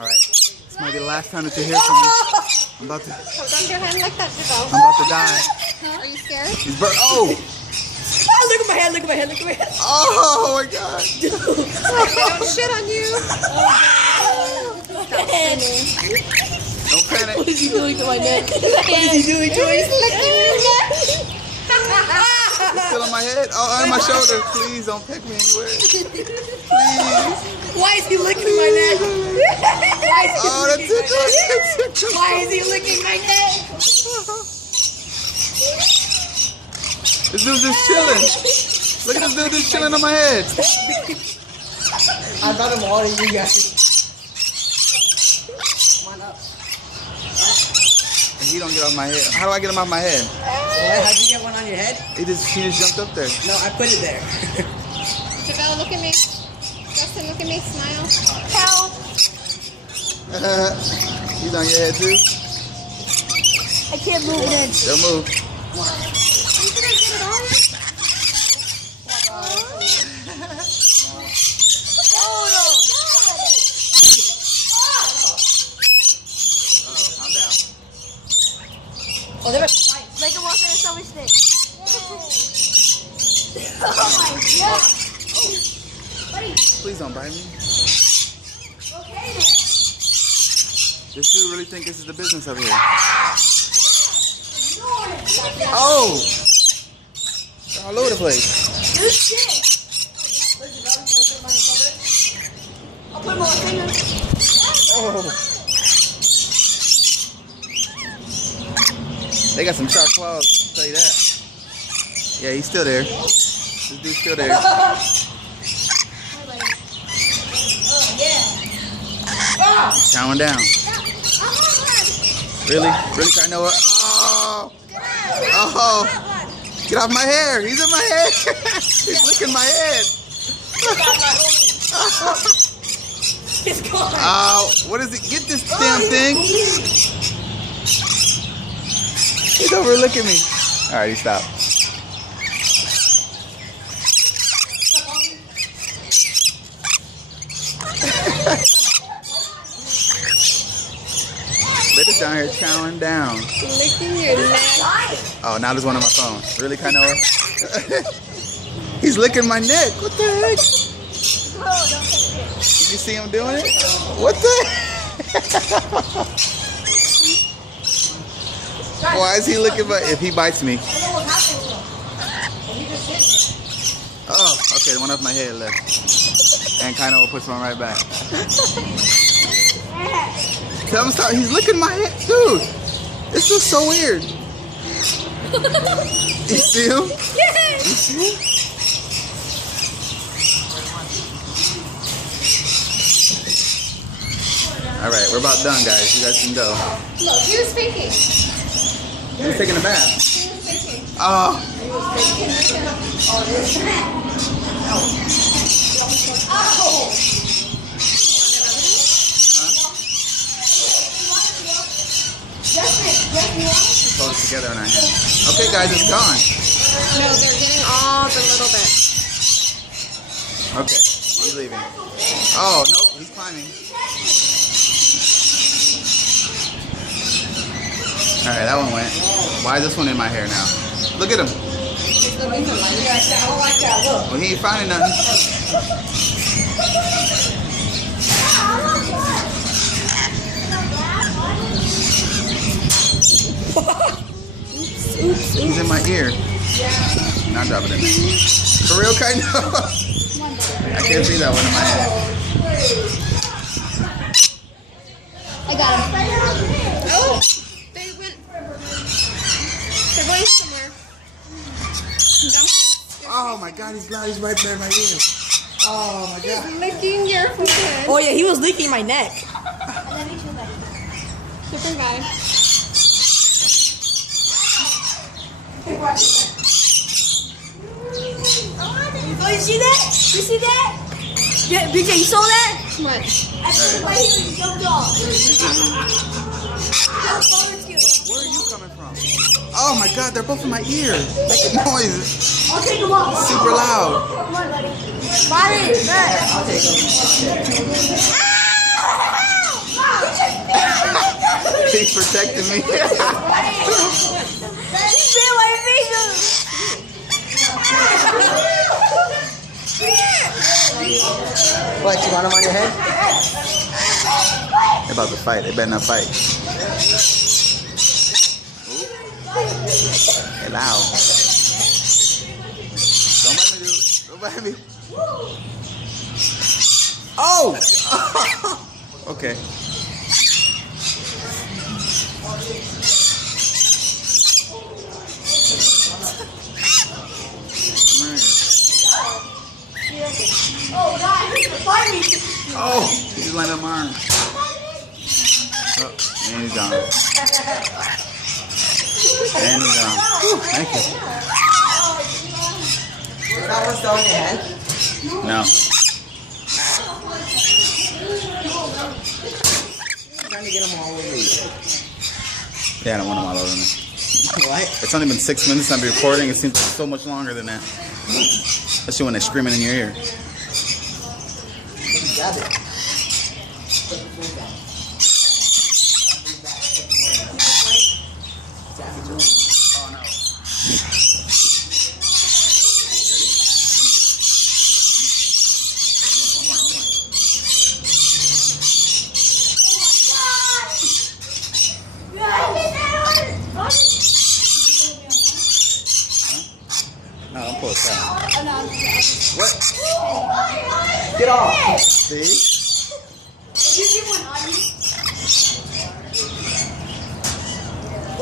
Alright, this might be the last time that you hear from me. I'm about to. Hold on to your hand like that, Javel. I'm about to die. Are you scared? He's burnt. Oh! Look at my head, look at my head, look at my head. Oh my god. Don't shit on you. Don't panic. What is he doing to my neck? What is he doing to my neck? Still on my head? Oh, on my shoulder. Please don't pick me anywhere. Please. Why is he licking my neck? Oh, that's it. Why is he licking my neck? This dude's just chilling. Look at this dude just chilling on my head. I thought I'm all of you guys. Come on up. And he don't get off my head. How do I get him off my head? What? How'd you get one on your head? He just jumped up there. No, I put it there. Javel, look at me. Justin, look at me. Smile. Help! He's on your head too? I can't move it. Don't move. Did I get it all? Oh no! Calm down. Oh, there was make him walk in a silver stick. Oh my god! Buddy. Please don't bite me. Okay then. This dude really think this is the business over here. Oh! They're all over the place. Good shit. I'll put him on my finger. Oh! They got some sharp claws, I'll tell you that. Yeah, he's still there. This dude's still there. Oh yeah. He's chowing down. Really? Really? I know what? Oh! Oh! Get off my hair! He's in my head! He's licking my head! It's gone. Oh! What is it? Get this damn thing! He's over licking me. Alright, he stopped. They're just down here chowing down. Licking your neck. Oh, now there's one on my phone. Really, Kainoa? He's licking my neck. What the heck? Did you see him doing it? What the Why is he licking my... If he bites me. Oh, okay, the one off my head left. And Kainoa puts one right back. Tell him stop. He's licking my head. Dude, this feels so weird. You see him? You see him? Alright, we're about done, guys. You guys can go. Look, he was speaking. He was taking a bath. He was speaking. Oh. Close together in our hands. Okay, guys, it's gone. No, they're getting all the little bits. Okay, he's leaving. Oh, no, he's climbing. Alright, that one went. Why is this one in my hair now? Look at him. Well, he ain't finding nothing. He's in my ear. Not dropping it. For real, Kainoa? I can't see that one in my head. I got him. Oh, they went. They're going somewhere. Oh my god, he's loud. He's right there in my ear. Oh my god. He's licking your forehead. Oh yeah, he was licking my neck. Different guy. Oh, you see that? You see that? Yeah, BJ, you saw that? What? I think right here he jumped off. Where are you coming from? Oh my god, they're both in my ear. Making noises. I'll take him off. Super loud. Come on, buddy. Buddy, I'll take him. He's protecting me. She bit my finger. What, you want him on your head? They're about to fight. They better not fight. They're loud. Don't bite me, dude. Don't bite me. Oh! Okay. Oh, God, fight me. Oh! He just landed on my arm. Oh, and he's gone. And he's gone. Whew, thank you. That one still on your head? No. I'm trying to get them all over you. Yeah, I don't want him all over me. What? It's only been 6 minutes I've been recording. It seems like so much longer than that. Especially when they're screaming in your ear. Grab it. No, don't pull it out. What? Get off. See?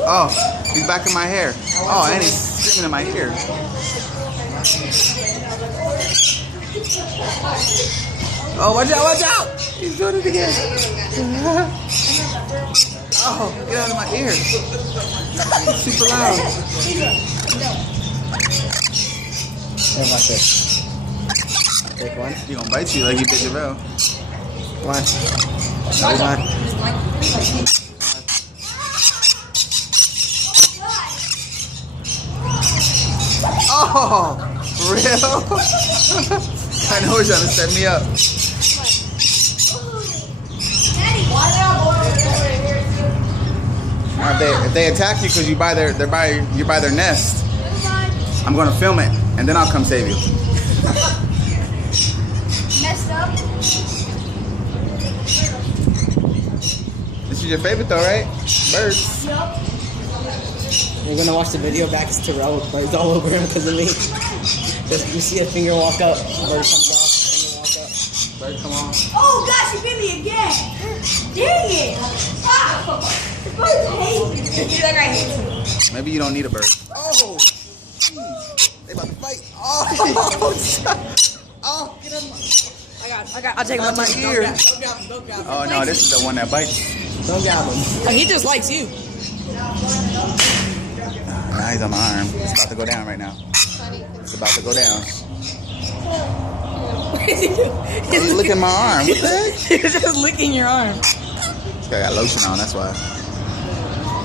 Oh, he's back in my hair. Oh, and he's screaming in my ear. Oh, watch out, watch out! He's doing it again. Oh, get out of my ear. It's super loud. Here, watch this. Take one. He gonna bite you like he bit your bell. One. Another one. Oh, for real? I know he's trying to set me up. If they attack you because you by their nest, I'm gonna film it and then I'll come save you. Messed up. This is your favorite though, right? Birds. You're gonna watch the video back. It's Terrell with birds all over him because of me. Just you see a finger walk up, bird comes off, finger walk up, bird come off. Oh, God, she bit me again. Dang it. Ah. Birds hate me. You're like, I hate you. Maybe you don't need a bird. Oh, they about to fight. Oh, oh, get on my. I'll take Not one. my ear. Don't grab him, don't grab him. Oh no, this is the one that bites. Don't grab him. He just likes you. Now he's on my arm. It's about to go down right now. It's about to go down. He's licking my arm. What the heck? He's just licking your arm. This guy got lotion on, that's why.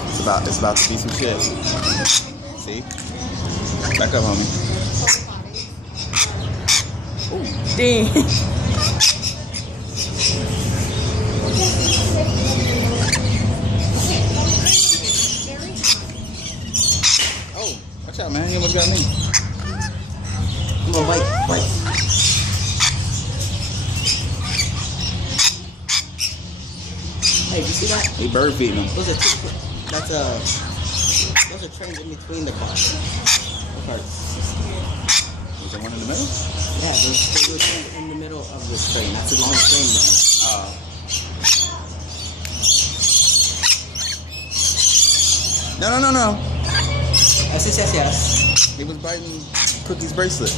It's about to be some shit. See? Back up, homie. Dang. Oh, watch out, man. You almost got me. Come on, bite. Hey, you see that? He bird feeding him. Those are trains in between the cars. Was there one in the middle? Yeah, those are trains in the middle of this train. That's a long train No. No. Yes. He was biting Cookie's bracelet.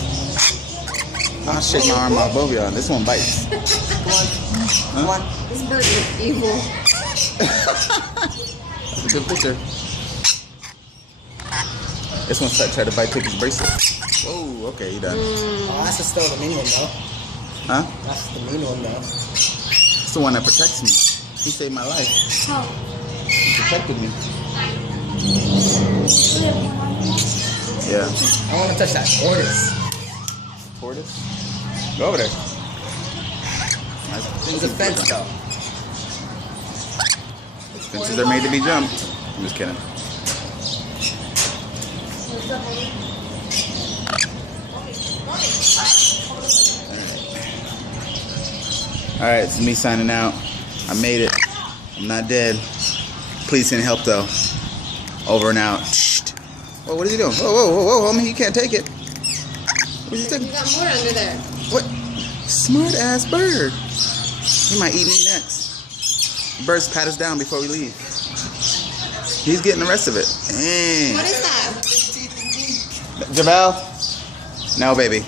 I'll shake my arm off both of y'all. This one bites. Come on. This bird is evil. That's a good picture. This one tried to bite Cookie's bracelet. Whoa, okay, you done. Oh, that's still the mean one, though. Huh? That's the mean one, though. It's the one that protects me. He saved my life. Oh. He protected me. Yeah. I want to touch that tortoise. Tortoise? Go over there. There's a fence, though. It's Fences are made to be jumped. I'm just kidding. Alright, it's me signing out. I made it. I'm not dead. Please send help though. Over and out. Whoa, what is he doing? Whoa, whoa, whoa, whoa, homie, you can't take it. What is he taking? You got more under there. What? Smart ass bird. He might eat me next. Birds pat us down before we leave. He's getting the rest of it. Dang. What is that? Javel? No, baby.